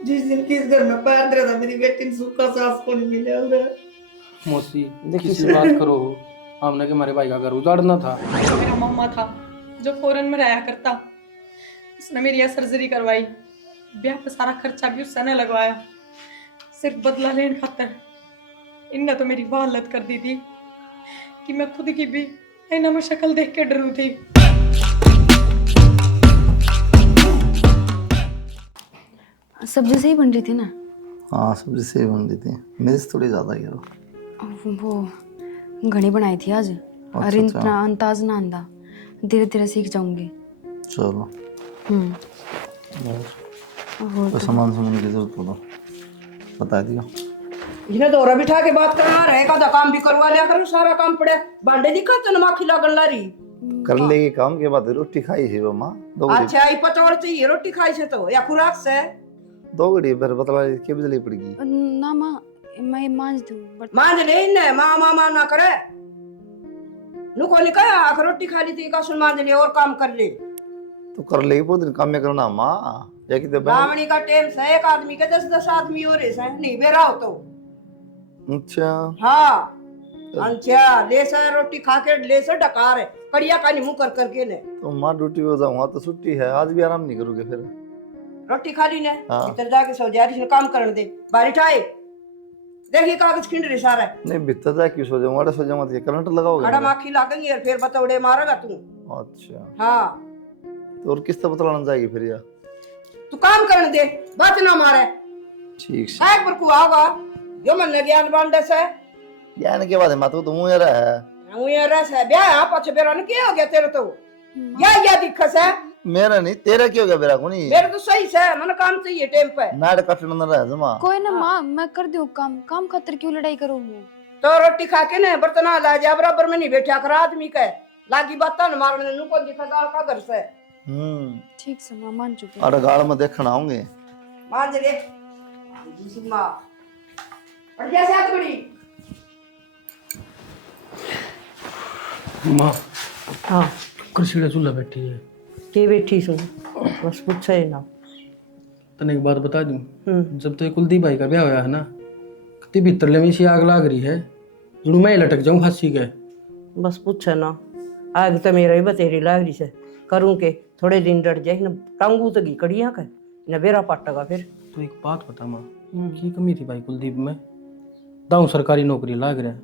जिस दिन किस घर में पैर रहा था मेरी बेटी ने सूखा सांस को नहीं मिला उधर। मौसी किसी बात करो। हमने के हमारे भाई का घर उजाड़ना था। मेरा मामा था जो फॉरेन में रहा करता, उसने मेरी यहाँ सर्जरी करवाई। ब्याह पे सारा खर्चा भी उसने लगवाया, सिर्फ बदला लेने खातर। इनने तो मेरी वो हालत कर दी थी कि मैं खुद की भी ऐना में शक्ल देख के डरू थी। सब्जी सही बन रही थी ना? हाँ सब्जी सही बन रही थी, मिर्च थोड़ी ज़्यादा ही है। वो घनी बनाई थी आज। अरे इतना अंदाज ना आंदा, धीरे धीरे सीख जाऊंगी। चलो वो तो सामान की जरूरत हो तो बता दियो। जिन्हें दौरा बिठा के बात करना रहे का काम भी करवा लिया करो, सारा काम पड़े बांडे दिखा तो नमाखी लागन लारी कर लेगी काम के बाद रोटी खाई है वो माँ दो घड़ी। अच्छा आई पचौड़ चाहिए रोटी खाई से तो या खुराक से दो घड़ी फिर बतला के बिजली पड़ेगी ना माँ, मैं मांझ दूँ बट मांझ ले इन्हें माँ माँ माँ ना करे। नुको ने कहा आखिर रोटी खा ली थी का सुन मांझ ले और काम कर ले तो कर लेगी पूरे दिन काम में करना माँ। या कि तो ब्राह्मणी का टेम से एक आदमी के 10-10 आदमी और ऐसे नहीं बेरा हो तो। अच्छा हाँ अच्छा ले से रोटी खा के ले से डकार है कड़िया का नहीं मुंह कर करके ने तो माँ ड्यूटी पे जाऊंगा तो छुट्टी है, आज भी आराम नहीं करोगे फिर? रोटी खा ली ने हाँ। इधर जाके सो जा रही काम करने दे बारिश आए देखिए कागज खिंड रही सारा नहीं भीतर जा क्यों सो जाऊंगा? सो जाऊंगा तो करंट लगाओगे खड़ा मेरे? माखी लागेंगी और फिर बतौड़े मारेगा तू। अच्छा हाँ तो और किस तरह बतलाना जाएगी फिर यार? तू काम करने दे बात ना मारे ठीक से एक बार को आगा जो मन ने ज्ञान बांटे से ज्ञान के बाद मातो तो मुंह यार है हूं ये रस है ब्याह आप अच्छे बेरा ने क्या हो गया तेरे तो या दिक्कत है मेरा नहीं तेरा क्यों हो गया मेरा को नहीं मेरे तो सही से मन काम चाहिए टाइम पे नाड़ कटना न रहा जमा। कोई ना माँ, मैं कर दूँ काम। काम खातिर क्यों लड़ाई करूँ? तो रोटी खा के ने बर्तन ला जा बराबर में नहीं बैठा कर आदमी के लागी बात न मारने नु को दिखा गाल का घर से। ठीक से माँ, मान चुके। और गाड़ में देखना आऊंगे मान ले सुमा और जैसे हाथ बड़ी माँ हां कृषि चूल्हा बैठी है के बैठी सु बस पूछे ना तने एक बात बता दूं। जब तो ये कुलदीप भाई का ब्याह होया है ना, कति भीतर में सी आग लाग रही है, जुड़ू मैं लटक जाऊं फांसी के। बस पूछे ना आग तो मेरा ही बतेरी लाग रही से करूं के थोड़े दिन डर जाए ना टांगू तो घी कड़िया का ना बेरा पाटेगा फिर। तो एक बात बता माँ, की कमी थी भाई कुलदीप में? दाऊ सरकारी नौकरी लाग रहा है।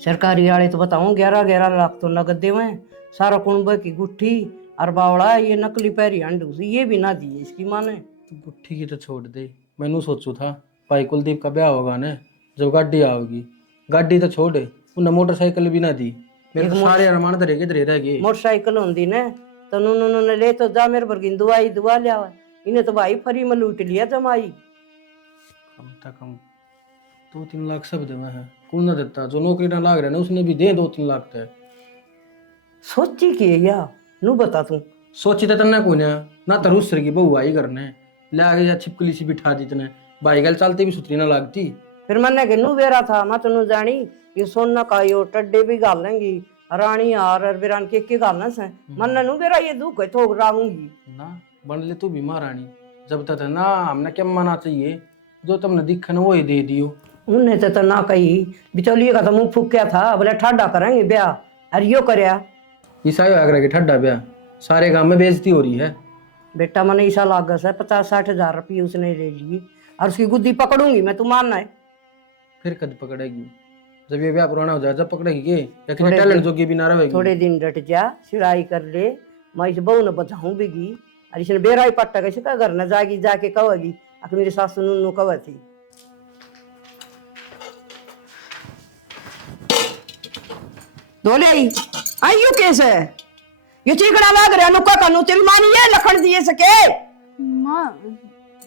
सरकारी वाले तो बताऊं 11-11 लाख तो नगद देवे सारा कुंबे की गुट्ठी और बावड़ा ये नकली पैरी अंडू ये भी ना दिए इसकी माँ ने। तो गुट्ठी की तो छोड़ दे, मैनू सोचू था भाई कुलदीप का ब्याह होगा ना, जब गाड़ी आओगी गाड़ी तो छोड़ उन्हें मोटरसाइकिल भी ना दी। मेरे तो सारे अरमान धरे के धरे रह गए। मोटरसाइकिल होंगी ने तो उन्होंने ले तो जा मेरे वर्गी दुआई दुआ लिया इन्हें तो भाई फ्री में लूट लिया जमाई। कम से कम 2-3 लाख सब देवे हैं, कौन ना देता? जो नौकरी ना लाग रहा ना उसने भी दे 2-3 लाख तय। सोची के या नू बता तू सोची तो तन्ने को ना तरुसर की बहू आई करने ले आगे या छिपकली सी बिठा दी तने भाई गल चलते भी सुतरी ना लागती। फिर मैंने के नू बेरा था मैं तो नू जानी ये सोना का यो टड्डे भी गाल लेंगी रानी हार और बिरान के गालना से मन नू बेरा ये दुख है थोक राहूंगी ना बन ले तू भी महारानी। जब तक ना हमने क्या माना चाहिए, जो तुमने दिखन वो ही दे दियो। उन्हें तो ना कही बिचौलिए का तो मुंह फूक था बोले ठाडा करेंगे ब्याह अरे यो करया ईसाई आगरा के ठड्डा ब्याह सारे गांव में बेइज्जती हो रही है। बेटा मैंने ईसा लागस है 50-60 हजार रुपये उसने ले लिए और उसकी गुद्दी पकड़ूंगी मैं, तू मानना है? फिर कद पकड़ेगी? जब ये ब्याह पुराना हो जाए जब पकड़ेगी के? लेकिन टैलेंट जोगी भी ना रहेगी। थोड़े दिन डट जा सिराई कर ले मैं इस बहू ने बचाऊं बेगी और इसने बेरा ही पट्टा कैसे का घर न जागी जाके कहेगी आखिर मेरी सासू नूनू कह थी धोले आयु कैसे ये चिकड़ा लाग रहा नुका कनु तेरी मानी ये लखन दिए सके माँ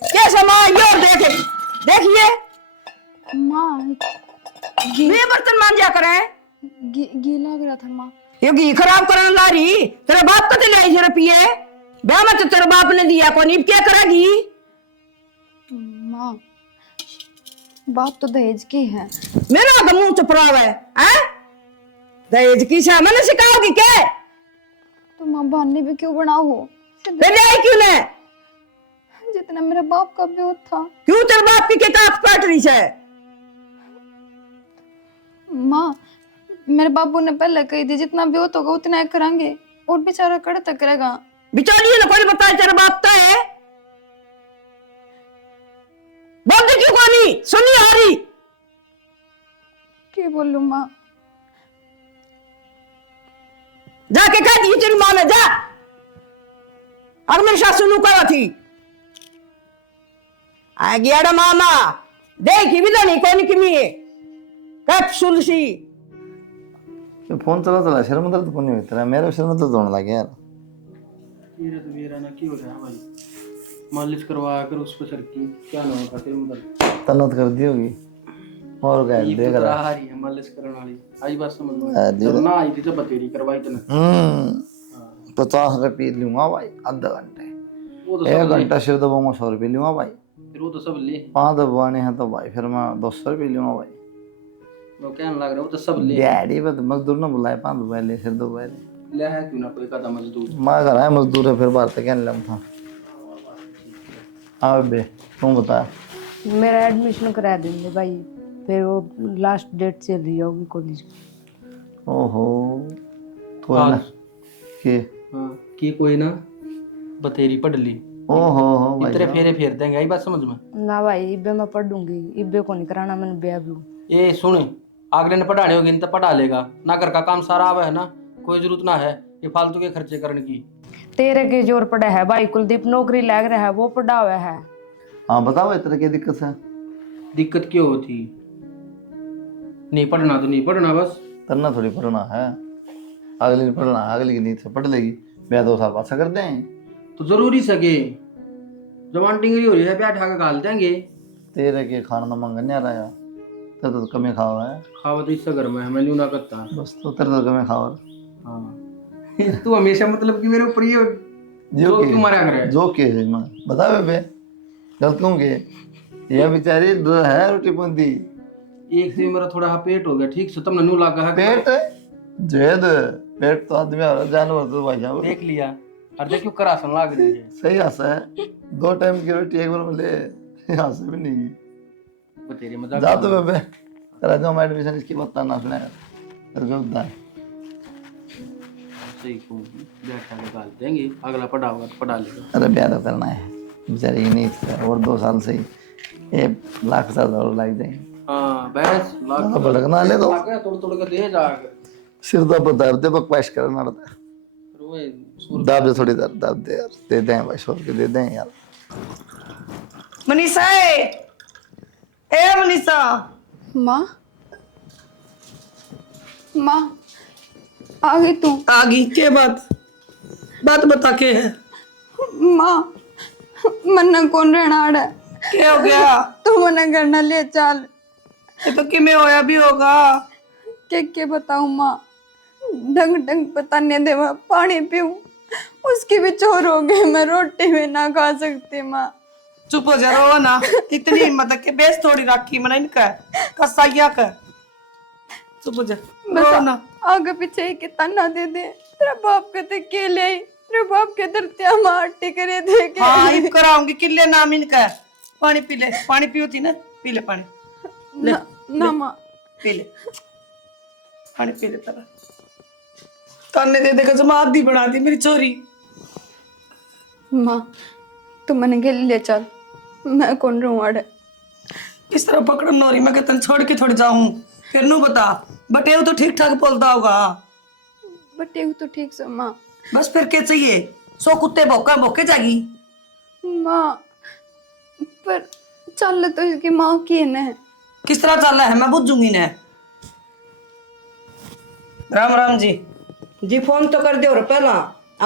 कैसे मां यो देखे देखिए माँ, ये बर्तन मांजा करे घी लग रहा था माँ। ये घी खराब करने ला रही तेरे बाप को तो ले रुपये ब्याह में तो तेरे बाप ने दिया कौन क्या करेगी? माँ बाप तो दहेज के है। मेरा तो मुंह चुपड़ावा है दहेज की से मैंने सिखाओगी क्या? तो माँ बहाने भी क्यों बनाओ हो? फिर ले आई क्यों ने? जितना मेरे बाप का विरोध था। क्यों तेरे बाप की किताब पढ़ रही है? माँ, मेरे बाबू ने पहले कही थी जितना विरोध होगा उतना ही करेंगे, और बेचारा कड़ तक करेगा। बिचौलिए ना कोई बताए तेरा बाप तो है। बोल क्यों कोनी सुनी आ रही? क्या बोलूं माँ? जाके कह दी तेरी माँ ने, जा। अब मेरी सासू नु कहा थी आ गया मामा देखी भी तो नहीं कौन किमी है कैप्सूल सी। ये फोन चला चला शर्म दर्द को नहीं होता है, मेरा शर्म दर्द होने लग गया यार। मेरा तो मेरा ना क्यों हो रहा है भाई, मालिश करवा कर उस पर सर की क्या नाम था तेरे मतलब तन्नत कर दी होगी और क्या ये देख तो रहा रहा रही है मालिश करने वाली। आई बात समझ में जब ना आई थी तो बतेरी करवाई तने। 50 रुपये पी लूंगा भाई आधा घंटे, वो तो 1 घंटा सिर दबाऊंगा 100 रुपये लूंगा भाई, फिर वो तो सब ले 5 दबाने हैं तो भाई फिर मैं 200 रुपये लूंगा भाई। वो कहने लग रहा वो तो सब ले डैडी बस मजदूर ना बुलाए 5 दबाए ले सिर दबाए ले। ले है क्यों ना कोई कदम मजदूर। मैं घर आया मजदूर है फिर बाहर तक कहने लगा था। हाँ बे तुम बता। मेरा एडमिशन करा देंगे भाई, फिर वो लास्ट डेट चल रही होगी कॉलेज की। ओहो तो है ना कि हाँ कि कोई ना बतेरी पढ़ ली ओहो हो भाई इतने फेरे फेर देंगे। आई बात समझ में? ना भाई इब्बे मैं पढ़ दूंगी, इब्बे को नहीं कराना मैंने ब्याह भी। ये सुन, अगले ने पढ़ाने होगी तो पढ़ा लेगा ना, घर का काम सारा आवा है ना, कोई जरूरत ना है ये फालतू के खर्चे करने की। तेरे के जोर पड़ा है भाई, कुलदीप नौकरी लग रहा है वो पढ़ा हुआ है। हाँ बताओ इस तरह की दिक्कत है। दिक्कत क्यों होती? नहीं पढ़ना तो नहीं पढ़ना बस। करना थोड़ी पढ़ना है, अगली ने पढ़ना है, अगली की नींद से पढ़ लेगी, ब्याह 2 साल पासा कर दें तो जरूरी सके जवान टिंगरी हो रही है ब्याह ठाके गाल देंगे। तेरे के खाना ना मंगन नहीं आ रहा है, तेरे तो कमे खाओ है खावा तो इससे घर में है, मैं ल्यूं ना करता। बस, तो तेरे तो कमे खाओ हाँ तू हमेशा मतलब कि मेरे ऊपर ये जो क्यों मारा करे जो के है मैं बता बे गलत क्यों के ये बेचारी है रोटी बंदी एक से मेरा थोड़ा पेट हो गया ठीक से, तब ननू लगा है पेट जेद पेट तो आदमी और जानवर तो भाई साहब देख लिया। और देख क्यों करासन लाग रही है। सही हंसा है, 2 टाइम की रोटी एक बार में ले हंस भी नहीं बतेरी मजाक जा तो बेबे करा दो मैं एडमिशन इसकी बात ना सुना तेरे को बता सही को ब्याह ठाके गाल देंगे, अगला पढ़ा होगा तो पढ़ा लेगा। अरे ब्याह तो करना है बेचारी नहीं और 2 साल से ही 1 लाख से और लग जाएंगे। हाँ बस लाख भड़कना ले तो तोड़ तोड़ के दे जाके सिर तो बता दे बकवास करना पड़ता है, रोए दाब दे थोड़ी देर दाब दे यार, दे दें भाई 100 रुपये दे दें यार। मनीषा ए मनीषा। माँ, माँ आ गई तू? आ गई के बात बता के है? माँ मन्ना कौन रहना आड़ा है? क्या हो गया? तू मना करना ले चल। ये तो किमें होया भी होगा। के बताऊं माँ, ढंग ढंग पता नहीं देवा, पानी पीऊं उसकी भी चोर हो गए, मैं रोटी भी ना खा सकती माँ। चुप हो जा, रो ना, इतनी हिम्मत के बेस थोड़ी रखी मैंने इनका कसाइया का। चुप हो जा, रो ना। आगे पीछे ही कितना ना दे दे, तेरा बाप कहते के ले आई, तेरे बाप के दरतिया माटी करे दे के। हाँ इन कराऊंगी किले नाम इनका। पानी पी ले, पानी पियो थी ना, पी ले पानी। ले, ना माँ पी ले पानी, पी ले पहले। ताने दे देकर जमा आधी बना दी मेरी चोरी। माँ तू मने के ले चल, मैं कौन रहूं आड़े। किस तरह पकड़ नौरी, मैं कहता छोड़ के थोड़ी जाऊं फिर नू बता। बटेव तो ठीक ठाक बोलता होगा। बटे तो ठीक से माँ। बस फिर क्या चाहिए? 100 कुत्ते भौंका भौंके जागी। माँ पर चल तो इसकी माँ की है ना। किस तरह चल रहा है मैं बुझूंगी ना। राम राम जी। जी फोन तो कर दो पहला,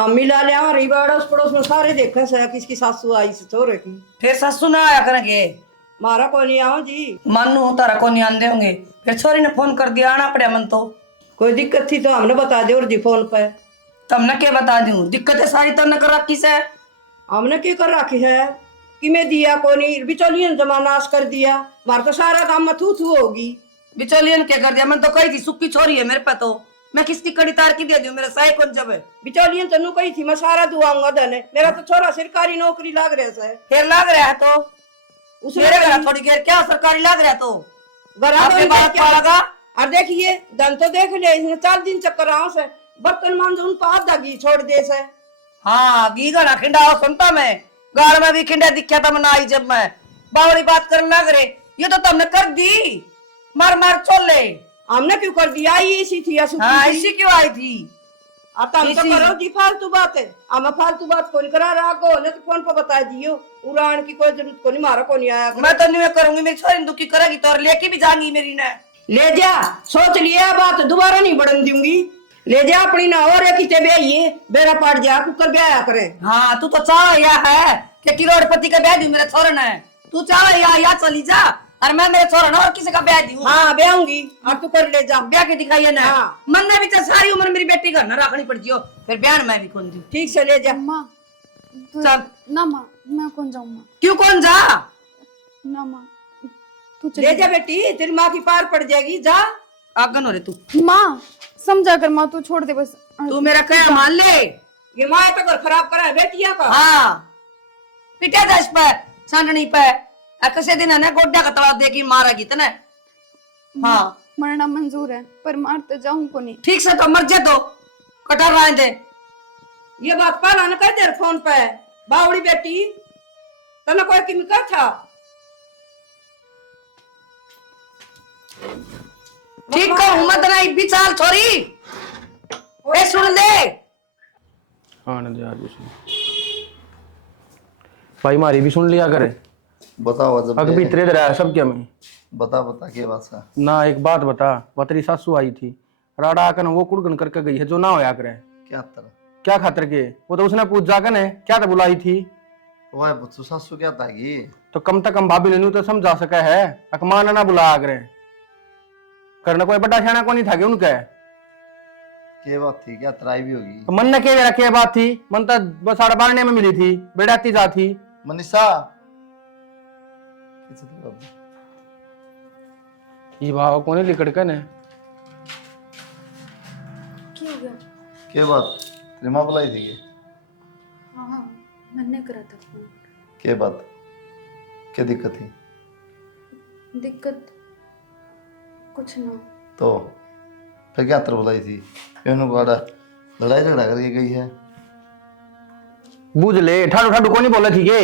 मिला लिया रही अड़ोस पड़ोस में सारे देखे से किसकी सासू आई से छोरे की। फिर सासू ना आया करेंगे, मारा को नहीं आओ जी। मानू तारा को नहीं आंदे होंगे, फिर छोरी ने फोन कर दिया आना पड़ा मन तो। कोई दिक्कत थी तो हमने बता दे और जी फोन पे। तुमने क्या बता दूं, दिक्कतें सारी तुमने कर रखी से। हमने क्या कर रखी है कि मैं दिया को नहीं, बिचौलियन जमानाश कर दिया, मार तो सारा काम मथू थू होगी। बिचौलियन क्या कर दिया, मैं तो कही थी सुक्की छोरी है मेरे पे तो, मैं किसकी कड़ी तार की दे दूं? मेरा साई कौन जब है बिचौलियन तनु कही थी मैं सारा दुआऊंगा धन मेरा तो छोरा सरकारी नौकरी लाग रहा है। फिर लाग रहा है तो उस मेरे घर थोड़ी देर क्या सरकारी लाग रहा है तो घर बात क्या लगा। और देखिए धन तो देख ले इसने 4 दिन चक्कर आओ से बर्तन मांझ उन पर आधा घी छोड़ दे से। हाँ घी घड़ा खिंडा सुनता मैं गाड़ में भी खिंडा दिखा था मना आई जब मैं बावड़ी बात करने लग रहे ये तो तुमने कर दी मार मार चोले। हमने क्यों कर दिया ये इसी थी हाँ इसी क्यों आई थी। अब तो हम तो करो जी फालतू बात है हमें फालतू बात कौन करा रहा को ने तो फोन पर बता दियो उड़ान की कोई जरूरत को नहीं मारा को नहीं आया। मैं तो नहीं करूंगी मेरी छोरी दुखी करेगी तो लेके भी जाऊंगी मेरी ने ले जा सोच लिया बात दोबारा नहीं बढ़न दूंगी ले जा अपनी ना और किते ब्याह बेरा पाट जा कुकर ब्याह करे। हाँ तू तो चाह या है कि करोड़पति का ब्याह दूं मेरे छोरे ने तू चाह या चली जा और मैं मेरे छोरा ना और किसी का ब्याह दूं। हाँ ब्याहूंगी अब तू कर ले जा ब्याह के दिखाइए ना। हाँ। मन में भी तो सारी उम्र मेरी बेटी घर ना रखनी पड़ जियो फिर ब्याह मैं भी कौन दूं। ठीक से ले जा माँ चल ना माँ मैं कौन जाऊँ माँ। क्यों कौन जा ना माँ तू ले जा बेटी तेरी माँ की पार पड़ जाएगी जा आगन हो रे तू। माँ समझा कर माँ तू छोड़ दे बस। तू मेरा क्या मान ले ये माँ तो घर खराब करा है बेटिया का। हाँ पिटा दस पे छाननी पे किसी दिन है गोड्डा का तवा देगी मारेगी तने। हाँ मरना मंजूर है पर मार तो जाऊं को नहीं। ठीक से तो मर जा दो कटर रहे दे ये बात पाला न कर दे फोन पे बावड़ी बेटी तने कोई की मिका था ठीक कहूं मत नहीं बिचाल छोरी ए सुन ले। हाँ नंदे आज भाई मारी भी सुन लिया करे बताओ जब अग भीतरे रहा सब क्या मैं बता क्या बात है ना एक बात बता बतरी सासू आई थी राडा आकर वो कुड़गन करके गई है जो ना होया करे क्या तरह क्या खातर के वो तो उसने पूछ जाकर है क्या तो बुलाई थी वाह बच्चू सासू क्या तागी तो कम तक कम भाभी ने तो समझा सका है अकमान ना बुला करे करना कोई बड़ा शाना को नहीं था कि उनका क्या बात थी क्या तराई भी होगी तो मन ने क्या बात थी मन तो बस 12:30 में मिली थी बेड़ाती जा थी मनीषा ये भाव कोने लिकड़ कर ने क्या हो गया। क्या बात तेरी माँ बुलाई थी क्या हाँ मैंने करा था फोन। क्या बात क्या दिक्कत थी दिक्कत कुछ ना तो फिर क्या तरह बुलाई थी लड़ाई झगड़ा करके गई है बूझ ले ठाडू ठाडू को नहीं बोले थी के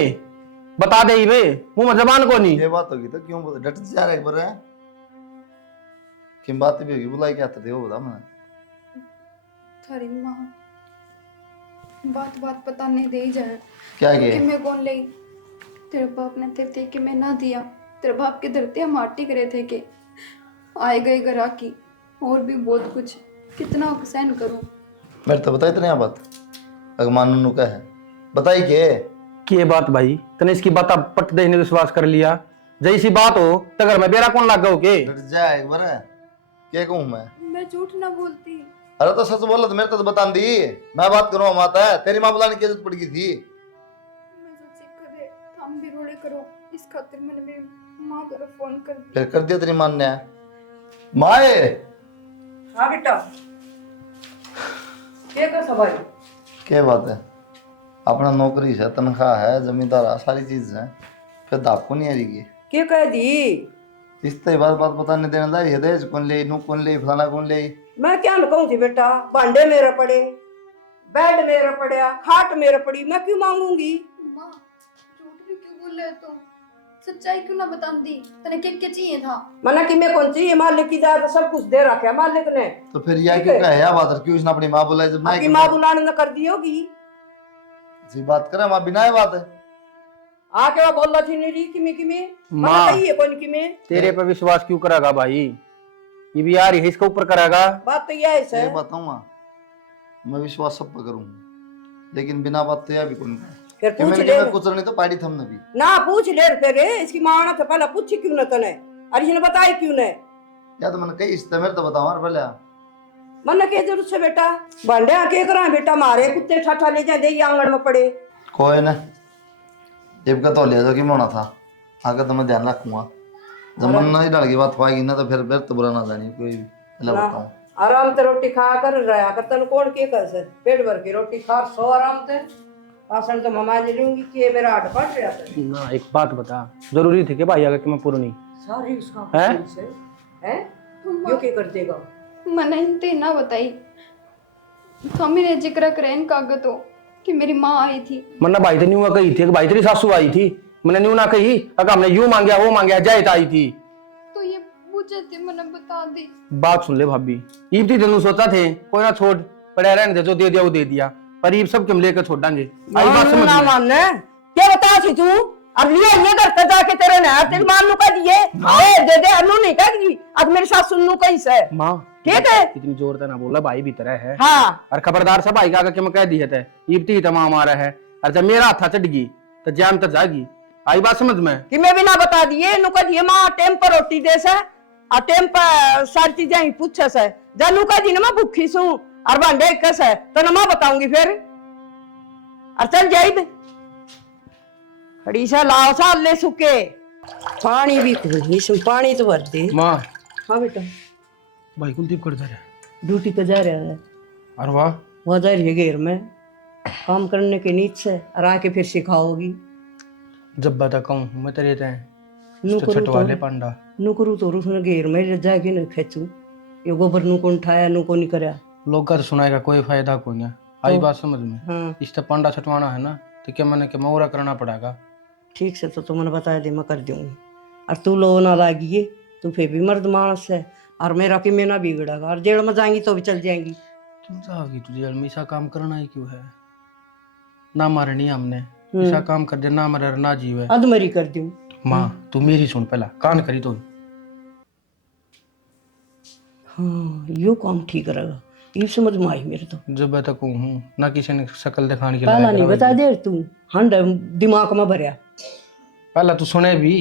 बता दे वे मुंह में जबान को नहीं ये बात होगी तो क्यों डट जा रहा है एक बार है किन बात भी होगी बुलाई क्या तरह वो बता मैंने थारी माँ बात बात पता नहीं दे ही जाए क्या कि किया मैं कौन ले तेरे बाप ने तेरे दे के मैं ना दिया तेरे बाप के धरते हम माटी करे थे के आए गए घरा की और भी बहुत कुछ कितना सहन करूं। मेरे तो बताई इतनी बात अगर मानू का है बताई के बात भाई तने इसकी बात पट दे विश्वास कर लिया जैसी बात हो तो अगर मैं बेरा कौन लग गया के डट जा एक बार क्या कहूँ मैं झूठ ना बोलती। अरे तो सच बोला तो मेरे तो बता दी मैं बात करूँ माता है तेरी माँ बुलाने की जरूरत पड़ गई थी मैं सोची करे हम भी रोड़े करो इस खातिर मैंने मेरी माँ को फोन कर दिया। फिर कर दिया तेरी माँ ने माए हाँ बेटा क्या कर सवाई क्या बात है अपना नौकरी है तनख्वाह है जमींदार है सारी चीज है फिर दाप को नहीं आ रही क्या कह दी इस तरह बात पता नहीं देना था हृदय कौन ले नू कौन ले फलाना कौन ले मैं क्या कहूँ थी बेटा भांडे मेरे पड़े बेड मेरा पड़ा खाट मेरे पड़ी मैं क्यों मांगूंगी। माँ झूठ भी क्यों बोल रहे तो सच्चाई क्यों ना बता दी तने क्या चाहिए था। मना कि मैं कौन चाहिए मालिक की जाए सब कुछ दे रखा है मालिक ने तो फिर यह क्यों कहा है बात क्यों इसने अपनी माँ बुलाई जब आपकी माँ बुलाने न कर दी होगी जी बात करे माँ बिना है बात है आके वो बोल रही नहीं किमी किमी माँ है कौन किमी तेरे पे विश्वास क्यों करेगा भाई ये भी यार इसके ऊपर करेगा बात तो यह है बताऊँ माँ मैं विश्वास सब पर करूँ लेकिन बिना बात तो यह भी कौन फिर पूछ ले कुछ नहीं तो पाड़ी थमने भी ना पूछ ले फिर इसकी माँ ना तो पहले पूछी क्यों न तने अरे इसने बताई क्यों न या तो मैंने कही इस मेरे तो बताओ पहले मन के जरूरत से बेटा भांडे आके करा बेटा मारे कुत्ते ठाठा ले जाए दे आंगन में पड़े कोई ना जब का तो ले जाओ कि होना था आगे तो मैं ध्यान रखूंगा जब मन नहीं डाल की बात पाएगी ना तो फिर तो बुरा ना जानी कोई भी पहले बताऊं आराम से रोटी खा कर रहा कर तन कौन के कर से पेट भर के रोटी खा सो आराम से आसन तो ममा ले लूंगी कि ये मेरा हाथ फट रहा था ना एक बात बता, जरूरी थी कि भाई अगर कि मैं पूरी सारी उसका हैं? से हैं यो क्या कर देगा मैंने इनते ना बताई तो मेरे जिक्र करें कागज हो कि मेरी माँ आई थी। मन्ना भाई तो नहीं कही थी कि भाई तेरी सासू आई थी, मैंने न्यू ना कही अगर हमने यूं मांगया वो मांगया जायत आई थी। तो ये पूछे थे मैंने बता दी। बात सुन ले भाभी, ईब थी तेनू सोचा थे कोई ना छोड़ पड़े रहने दे, जो दे दिया वो दे दिया, पर ईब सब हम लेकर छोड़ांगे। आई बात समझ ना में? मानने क्या बता सी तू अब लिया ये करते जाके तेरे ने तेरे मान नु कह दिए ए दे दे अनु नहीं कह दी अब मेरे सास सुननु कैसे माँ ठीक है इतनी जोर से ना बोला, भाई भी तरह है। हाँ और खबरदार सब भाई का आगे मैं कह दिया था ईब थी तमाम आ रहा है, और जब मेरा हाथा चढ़ गई तो जान तो जागी। आई बात समझ में? कि मैं भी ना बता दिए नु कह दिए मां टेम पर रोटी दे से आ टेम पर सारी चीजें ही पूछे से जानू कह दी ना मैं भूखी सू और भांडे कैसे तो ना मैं बताऊंगी फिर और चल जाई दे खड़ी सा लाओ सा ले सुके पानी भी कोई इसमें पानी तो भर दे। माँ हाँ बेटा भाई कुलदीप कर जा रहा है। ड्यूटी पे जा रहा है अरे वाह, वो जा रही है घेर में काम करने के नीचे से और आके फिर सिखाओगी जब बता कहूँ मैं तेरे तय नुकरू छटवाले पांडा नुकरू तो उसने घेर में जाके न खेचू ये गोबर नु कौन उठाया नु को नहीं करया लोग का तो सुनाएगा कोई फायदा को नहीं। आई बात समझ में? हाँ इस तो पांडा छटवाना है ना, तो क्या मैंने क्या मोरा करना पड़ेगा। ठीक से तो तुमने बताया दे मैं कर दूंगी और तू लो ना लागी तू फिर भी मर्द मानस है और मेरा कि मैं ना बिगड़ेगा और जेल में जाएंगी तो भी चल जाएंगी। क्यों जाओगी तुझे हमेशा काम करना ही क्यों है? ना मारनी हमने ऐसा काम कर दे, ना मर ना जीवे अधमरी कर दूं। माँ तू मेरी सुन पहला कान करी तो हाँ यो काम ठीक रहेगा ये समझ में आई मेरे तो जब तक हूँ ना किसी ने शक्ल दिखाने के पहला लिए नहीं बता दे तू हंड दिमाग में भरया पहला तू सुने भी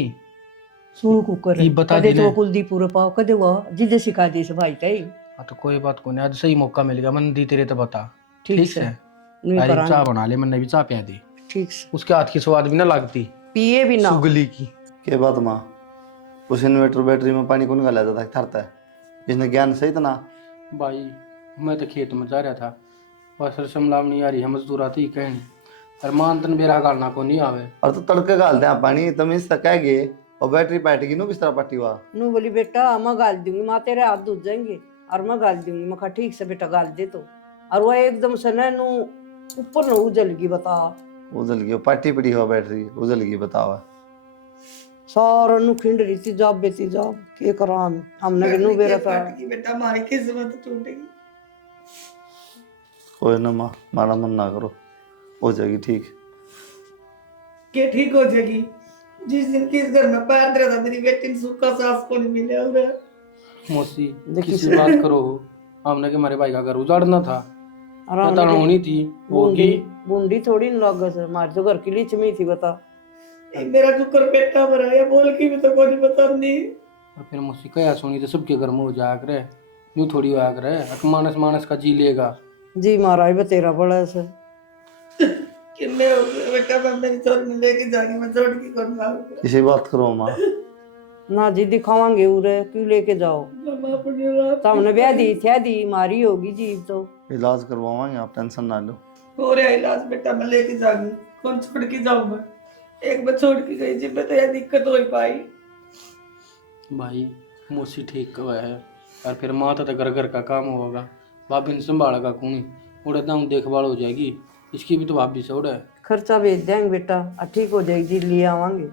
सुन कुकर ये बता कदे दी तो ने। कुलदीप पूरे पाव कदे वो जिदे सिखा दे से भाई कई हाँ तो कोई बात को नहीं, आज सही मौका मिलेगा मन दी तेरे तो बता। ठीक ठीक से है नहीं आज करांगे। चाय बना ले, मैंने भी चाय पिया दी, ठीक से उसके हाथ की स्वाद भी ना लगती पिए भी ना सुगली की। के बात माँ उस इन्वर्टर बैटरी में पानी कौन निकाला जाता है थरता है इसने ज्ञान सही था ना। भाई मैं तो खेत में जा रहा था, बस शिमला में नहीं आ रही है, मजदूर आती कहनी और मानतन बेरा गालना को नहीं आवे। और तो तड़के गालते हैं पानी तुम इस तक कह गए और बैटरी बैठेगी नो किस तरह पट्टी हुआ। नु बोली बेटा मैं गाल दूंगी माँ तेरे हाथ धुल जाएंगे और मैं गाल दूंगी। मैं कहा ठीक से बेटा गाल दे तो और वो एकदम से न नु ऊपर न उजल गई बता उजल गई पट्टी पड़ी हुआ बैटरी उजल गई बतावा। सारा नु खिंड रही थी जाब बेती जाब के कराम हमने नु बेरा था बेटा हमारी किस्मत टूटेगी। कोई ना माँ मारा मन ना करो हो जाएगी ठीक। के ठीक हो जाएगी जिस दिन किस घर में पैर दे रहा था मेरी बेटी ने सूखा सांस को नहीं मिले उधर। मौसी देखी किसी बात करो, हमने के हमारे भाई का घर उजाड़ना था, पता होनी थी बूंदी होगी। बूंदी थोड़ी न लग गई हमारे जो घर की लिचमी थी बता मेरा कुकर बेटा मरा या बोल के भी तो कोई बता नहीं। और फिर मौसी कया सुनी तो सबके घर में हो जाया करे, यूं थोड़ी होया करे, मानस मानस का जी लेगा। जी महाराज बतेरा बड़ा से कि मैं बेटा मैं मेरी छोरी ने लेके जाएगी मैं छोड़ के कौन मारूंगा। किसी बात करो माँ ना जी दिखावांगे उरे क्यों लेके जाओ मामा अपने रात सामने ब्याह दी थी दी मारी होगी जी तो इलाज करवाएंगे आप टेंशन ना लो। हो रहा इलाज बेटा मैं लेके जाऊंगी कौन छोड़ के जाऊं मैं एक बार छोड़ के गई जिब तो यह दिक्कत हो ही पाई। भाई मौसी ठीक कवा है और फिर माता तो घर घर का काम होगा, भाभी ने संभालेगा कौन, उड़े दाम देखभाल हो जाएगी, इसकी भी तो भाभी से उड़े। खर्चा भेज देंगे बेटा और ठीक हो जाएगी जी ले आवांगे।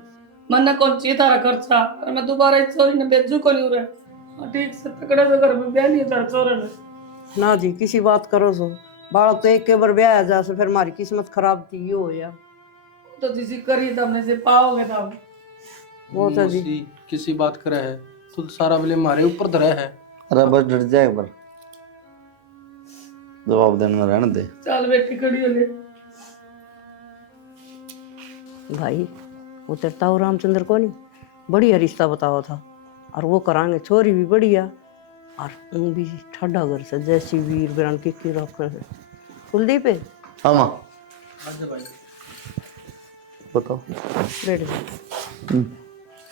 मन्ना कौन चाहिए तारा खर्चा और मैं दोबारा इस छोरी ने भेजू को नहीं हो रहा ठीक से तकड़े से घर में ब्याह नहीं तारा छोरे ने। ना जी किसी बात करो सो बालक तो एक के बार ब्याह जा से फिर हमारी किस्मत खराब थी ये हो या तो जिसी करी तमने से पाओगे तब वो तो जी मौसी किसी बात करे है तो सारा बिले हमारे ऊपर धरा है। अरे बस डर जाए पर जवाब देने में रहने दे। चल बेटी खड़ी हो ले। भाई वो तेरता और रामचंद्र को नहीं बढ़िया रिश्ता बताओ था और वो करांगे छोरी भी बढ़िया और वो भी ठाडा घर से जैसी वीर बिरान की रख कुलदीप है। हाँ माँ बताओ बैठ जा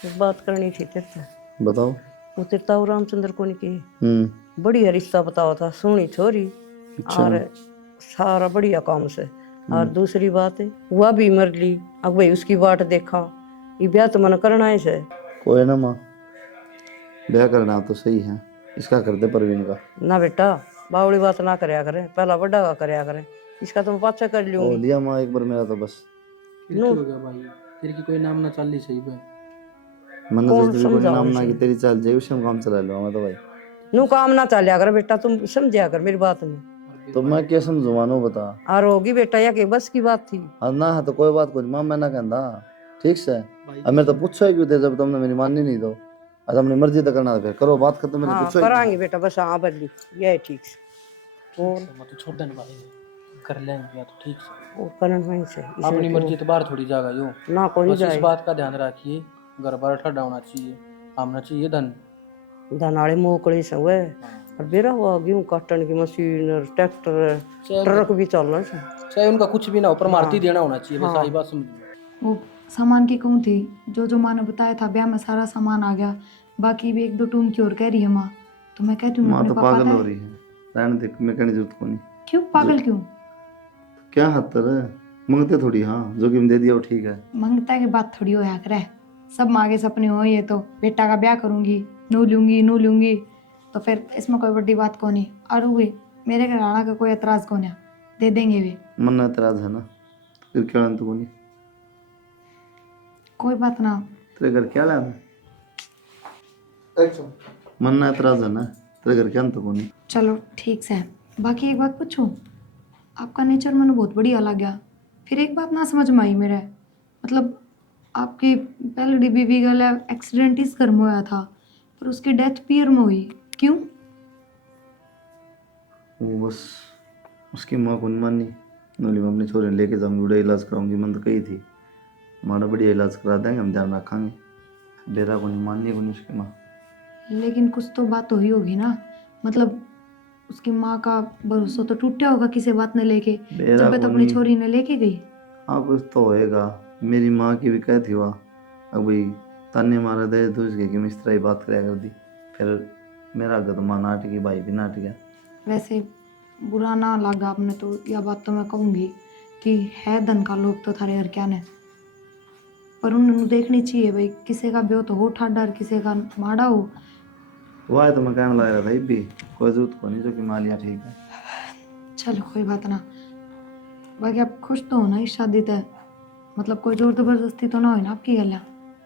एक बात करनी थी तेरे से। बताओ। वो तेरता और रामचंद्र को नहीं कही बढ़िया रिश्ता बताओ था, सोनी छोरी और सारा बढ़िया काम से। और दूसरी बात है वह भी मर ली, अब भाई उसकी बाट देखा, ये ब्याह तो मन करना है से। कोई ना माँ, ब्याह करना तो सही है, इसका कर दे परवीन का। ना बेटा बावड़ी बात ना करया करे, पहला बड़ा का करया करे, इसका तो मैं पाछा कर ओ लूंगी। लिया माँ एक बार मेरा तो बस। फिर क्या हो गया भाई, तेरे की कोई नाम ना चल ली सही भाई। मन सोचते कोई नाम ना कि तेरी चल जाए, उससे हम काम चला लो मैं तो भाई। नू काम ना चलिया कर बेटा, तुम समझिया कर मेरी बात में। तो मैं क्या समझूंगा नो बता। और होगी बेटा या कि बस की बात थी। हाँ ना है तो कोई बात कुछ माँ, मैं ना कहता ठीक से। अब मेरे तो पूछो ही क्यों थे जब तुमने मेरी माननी नहीं दो। आज अपनी मर्जी तो करना था, करो बात खत्म, मेरे हाँ पूछो ही क्यों? करांगे बेटा, बस हाँ बदली ये है ठीक से। और मैं तो छोड़ देने भाई, कर लेंगे या तो ठीक से। और करण वहीं से अपनी मर्जी तो बाहर थोड़ी जाएगा यो। ना कोई बस इस जाए। बात का ध्यान रखिए, घर बार ठंडा होना चाहिए, आमना चाहिए धन। धनाड़े मोकड़ी से हुए और बेरा हुआ गेहूं काटने की मशीन और ट्रैक्टर ट्रक भी चल रहा है। चाहे उनका कुछ भी ना हो पर मारती देना होना चाहिए, बस आई बात समझिए। वो सामान की कहूँ थी, जो माँ ने बताया था ब्याह में सारा सामान आ गया, बाकी भी एक दो टूम की और कह रही है माँ, तो मैं कहती हूँ माँ अपने तो पापा पागल का हो रही है, रहने दे, मैं कहने जरूरत को नहीं। क्यों पागल क्यों? क्या हत्तर है, मंगते थोड़ी, हाँ जो कि दे दिया वो ठीक है। मंगता की बात थोड़ी होया करे, सब माँ के सपने हो, ये तो बेटा का ब्याह करूंगी, नू लूंगी, तो फिर इसमें कोई बड़ी बात कौन है। और हुए मेरे घर आना का कोई एतराज कौन है, दे देंगे वे। मन ना एतराज है ना, फिर क्या तो नहीं। कोई बात ना। तेरे घर क्या लाना, मन ना एतराज है ना, तेरे घर क्या तो नहीं। चलो ठीक से। बाकी एक बात पूछूं, आपका नेचर मैंने बहुत बढ़िया लगा, फिर एक बात ना समझ में आई मेरे, मतलब आपकी पहले बीवी का एक्सीडेंट इस घर में हुआ था पर उसकी डेथ पियर में हुई, क्यों? वो बस उसकी माँ को नहीं मानी, नोली मैं अपने छोरे लेके जाऊंगी, बड़ा इलाज कराऊंगी, मन तो कही थी हमारा बढ़िया इलाज करा देंगे, हम ध्यान रखेंगे। बेरा को नहीं माननी को नहीं उसकी माँ। लेकिन कुछ तो बात तो हुई होगी ना, मतलब उसकी माँ का भरोसा तो टूटा होगा किसी बात ने लेके, जब मैं तो अपनी छोरी ने लेके गई। हाँ कुछ तो होएगा, मेरी माँ की भी कह थी वहाँ, अब भाई ताने मारा दे तो उसके कि मैं इस तरह ही बात कराया कर दी, फिर मेरा तो माँ नाट गई, भाई भी नाट गया। वैसे बुरा ना लगा आपने तो, यह बात तो मैं कहूँगी कि है धन का लोग तो थारे घर क्या ने, पर उन्होंने देखनी चाहिए भाई, किसी का ब्यो तो हो ठाडा और किसी का माड़ा हो। वह तो मैं कहने लगा था भी कोई जरूरत को नहीं, जो कि मान लिया ठीक है। चलो कोई बात ना। बाकी आप खुश तो हो ना इस शादी तय, मतलब कोई जोर जबरदस्ती तो ना हो ना आपकी गल?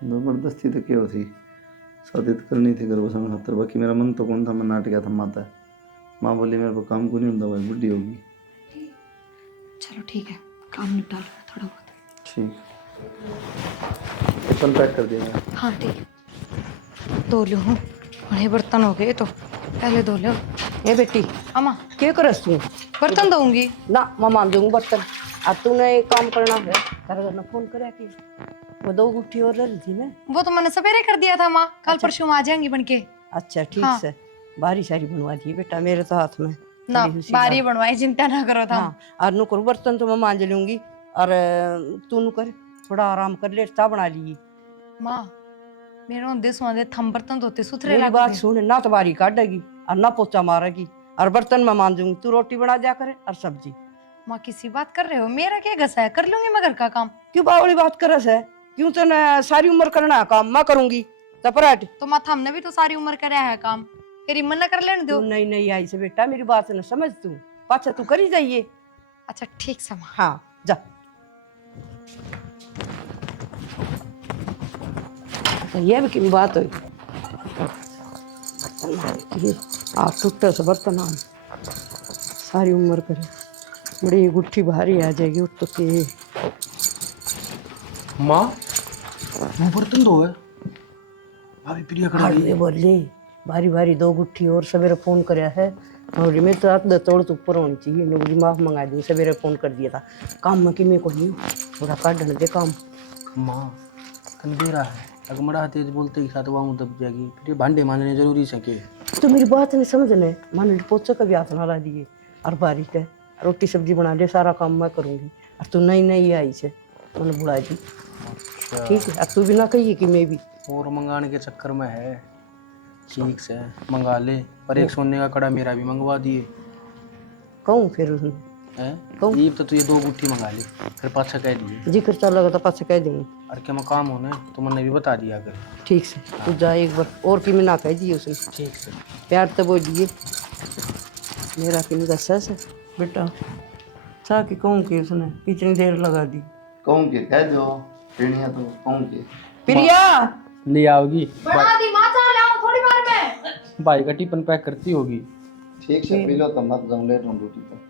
जबरदस्ती तो क्या थी, शादी तो करनी थी घर बसन खातर, बाकी मेरा मन तो कौन था, मैं नाट गया था माता है। माँ बोली मेरे को काम को नहीं होता भाई, बुढ़ी होगी। चलो ठीक है, काम निपटा लो थोड़ा बहुत। ठीक, बर्तन पैक कर दिया मैं। हाँ ठीक है, धो लो हूँ, बड़े बर्तन हो गए तो पहले धो लो। ए बेटी अम्मा क्या करस तू? बर्तन धोऊंगी ना मैं मान दूंगी बर्तन। अब तूने एक काम करना है, तेरे घर फोन करे कि वो 2 गुट्ठी और ले ली थी ना। वो तो मैंने सवेरे कर दिया था माँ, कल परसों आ जाएंगी बनके। अच्छा ठीक हाँ। से, बारी सारी बनवा दी बेटा मेरे तो हाथ में ना थोड़ी सी बारी बनवाई, चिंता ना करो था। हाँ और नु कर बर्तन तो मैं मांज लूंगी, और तू नु कर थोड़ा आराम कर ले, चाह बना ली। माँ मेरे होंदे सुहांदे थम बर्तन धोते सुथरे मेरी लगते। बात सुन, ना तो बारी काटेगी और ना पोचा मारेगी, और बर्तन मैं मांजूंगी, तू रोटी बना दिया करे और सब्जी। माँ किसी बात कर रहे हो, मेरा क्या घसा है, कर लूंगी मैं घर का काम। क्यों बावली बात करस है, क्यों तो ना सारी उम्र करना है काम, मैं करूंगी तपराट। तो माँ हमने भी तो सारी उम्र कराया है काम, फिर हिम्मत ना कर लेने दो। तू नहीं आई से बेटा, मेरी बात न समझ, तू पाछा तू करी जाइए। अच्छा ठीक से माँ। हाँ जा। तो ये भी की बात हुई, आप टूटे से बर्तन आन सारी उम्र करे, बड़ी गुट्ठी भारी आ जाएगी उठ तो के। माँ वो बर्तन धो है, भाभी प्रिया कर हड़े बोले भारी भारी 2 गुट्ठी और सवेरे फोन कराया है, और मैं तो आप तोड़ तो ऊपर होनी चाहिए, नौकरी माफ मंगा दी, सवेरे फोन कर दिया था, काम में कि मैं को नहीं थोड़ा काटने दे काम। माँ अंधेरा है, अगमड़ा तेज बोलते ही साथ वहाँ दब जाएगी, फिर ये भांडे मांजने जरूरी सके। तो मेरी बात नहीं समझने, मान पोचा कभी हाथ ना ला दिए, और बारी का रोटी सब्जी बना ले, सारा काम मैं करूँगी, और तू नहीं आई से मैंने बुला दी। ठीक है, अब तू भी ना कहिए कि मैं भी और मंगाने के चक्कर में है, ठीक से मंगा ले, पर एक सोने का कड़ा मेरा भी मंगवा दिए। कहूँ फिर उसने हैं कहूँ दीप तो तुझे 2 गुट्ठी मंगा ली, फिर पाछा कह दिए। जिक्र चलेगा तो पास कह दूंगी। और क्या मैं काम होना है तो मैंने भी बता दिया कर। ठीक से तू जा एक बार और की मैं ना कह दिए उसने। ठीक से प्यार तो बोल दिए मेरा कि नहीं सस है बेटा। चा की कहूँ कि उसने कितनी देर लगा दी। कहूँ के कह दो पीणिया तो कहूँ के प्रिया ले आओगी बना दी माँ, चाय लाओ थोड़ी बार में। भाई का टिफिन पैक करती होगी। ठीक से पी लो तो मत जाऊँ लेट हूँ ड्यूटी पर।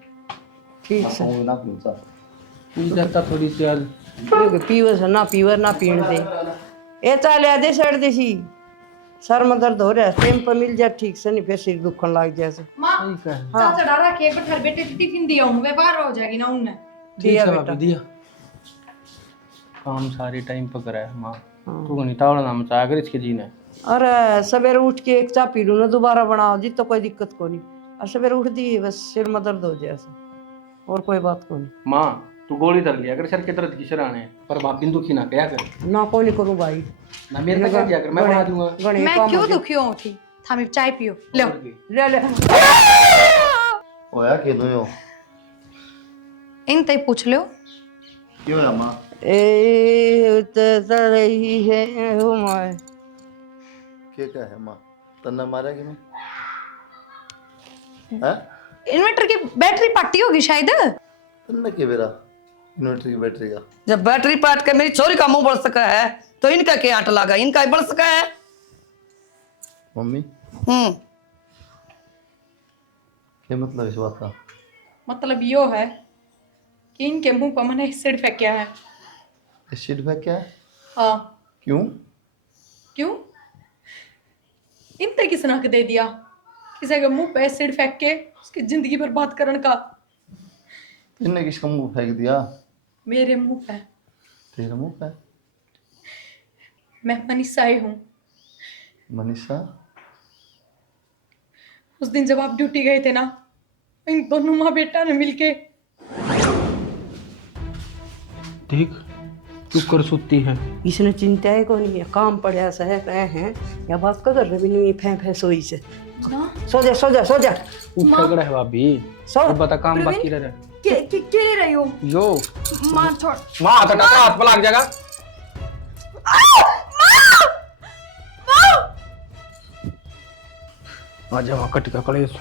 ठीक से कहूँ ना पूछा पी जाता थोड़ी सी आज। पीवर ना पीवर ना पीण दे ए चाल आ दे सड़ दे सी सर में दर्द हो रहा है टाइम पर मिल जाए ठीक से नहीं फिर सिर दुखन लग जाए से। माँ ठीक है चाय चढ़ा रखिए, पर घर बेटे की टिफिन दिया हूँ, वे बाहर हो जाएगी ना उनने। ठीक है भाभी दिया। काम सारे टाइम पर करा है माँ, तू नहीं तावड़ा नाम चाह कर इसके जीने। अरे सवेरे उठ के एक चाय पी लूँ ना दोबारा बनाओ जी तो कोई दिक्कत को नहीं। और सवेरे उठ दी बस सिर में दर्द हो जाए से और कोई बात को नहीं। माँ तू गोली तर लिया कर सर के दर्द की शराने, पर बाप बिंदु की ना कया कर ना कोई नहीं करूँ भाई ना मेरे पे कर दिया कर, मैं बना दूंगा। गणे मैं काम क्यों हो गया। दुखी हूँ थी थामी चाय पियो लो। ले ले होया के दो इन तय पूछ लो। क्यों है माँ ए तो रही है ओ माय क्या है माँ तन्ना मारा कि मैं हैं इन्वर्टर की बैटरी पार्टी होगी शायद। तन्ना के बेरा इन्वर्टर की बैटरी का जब बैटरी पाट के मेरी छोरी का मुंह बढ़ सका है तो इनका क्या आट लगा, इनका ही बढ़ सका है। मम्मी क्या मतलब इस बात का? मतलब यो है कि इनके मुंह पर मैंने एसिड फेंका है। एसिड फेंक क्या है? हाँ क्यों? क्यों? इन तक किसने हक दे दिया किसी के मुंह पे एसिड फेंक के उसकी जिंदगी बर्बाद करने का? इनने किसका मुंह फेंक दिया? मेरे मुंह पे। तेरे मुंह पे? मैं मनीषा ही हूँ। मनीषा? उस दिन जब आप ड्यूटी गए थे ना, इन दोनों माँ बेटा ने मिलके ठीक चुप कर सुती है। इसने चिंता है कौन है काम पड़ा सा है कहे हैं या बात का कर रहे भी नहीं फे फे सोई से। सो जा सो जा सो जा उठ खगड़ा है भाभी, सो अब बता काम बाकी रह रहा के ले रही हो यो माँ छोड़। माँ हाथ हटा हाथ पर लग जाएगा। आजा वहाँ कट का कलेश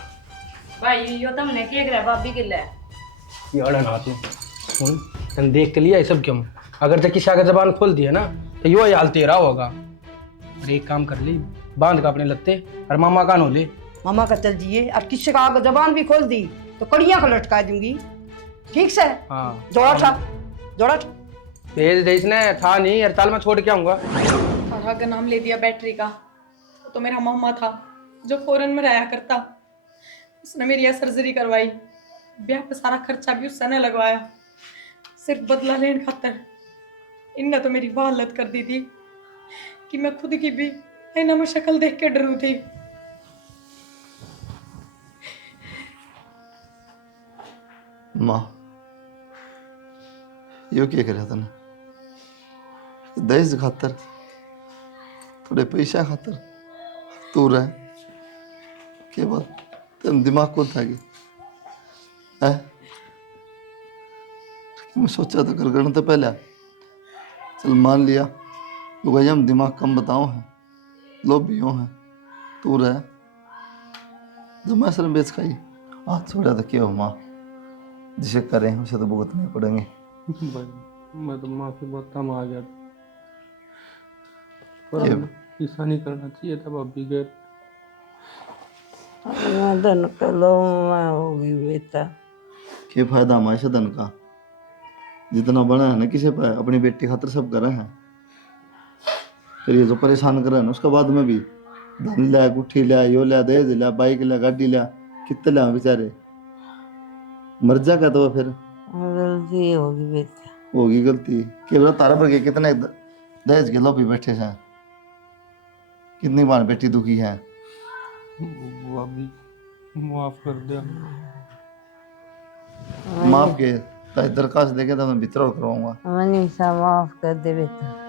भाई यो तुमने के करे भाभी के ले ये अड़न हाथ में सुन तन देख के लिया ये सब क्यों? अगर तो किसी का जबान खोल दिया ना तो यो हाल तेरा होगा। अरे एक काम कर ली, बांध का अपने लत्ते और मामा का नो ले। मामा का चल जिए अब किसी का अगर जबान भी खोल दी तो कड़ियां को लटका दूंगी ठीक से। हाँ जोड़ा था तेज देश ने था नहीं हड़ताल में छोड़ के आऊंगा। खाला का नाम ले दिया बैटरी का। तो मेरा मामा था जो फॉरेन में रहा करता, उसने मेरी यह सर्जरी करवाई, ब्याह पे सारा खर्चा भी उसने लगवाया, सिर्फ बदला लेने खातर। इनने तो मेरी वो हालत कर दी थी कि मैं खुद की भी आईना में शक्ल देख के डरू थी। माँ यो क्या करे तने? दहेज खातर थोड़े पैसा खातर तू रह के बात तेन दिमाग को था कि है मैं सोचा था कर करने तो पहले चल मान लिया तो भाई हम दिमाग कम बताओ है लोभियों है तू रह जो मैं सर बेच खाई हाथ छोड़ा तो क्या हो माँ जिसे करें उसे तो भुगतने पड़ेंगे। भाई मैं तो माफी मांगता आ गया पर ये- ऐसा नहीं करना चाहिए था भाभी के। धन कलो होगी बेटा क्या फायदा हमारे से धन का? जितना बना है ना किसी पर अपनी बेटी खातर सब कर रहे हैं, फिर ये जो परेशान कर रहे हैं ना उसके बाद में भी धन लिया गुट्ठी लिया यो लिया दहेज लिया बाइक लिया गाड़ी लिया कितने लिया बेचारे मर जा क्या तो फिर गलती होगी बेटा होगी गलती केवल तारा पर के कितने दहेज के लोभी बैठे हैं, कितनी बार बेटी दुखी है। भाभी माफ कर दिया। माफ के दरखास्त देके तो मैं वित्ड्रॉ करवाऊंगा। मनीषा माफ कर दे बेटा।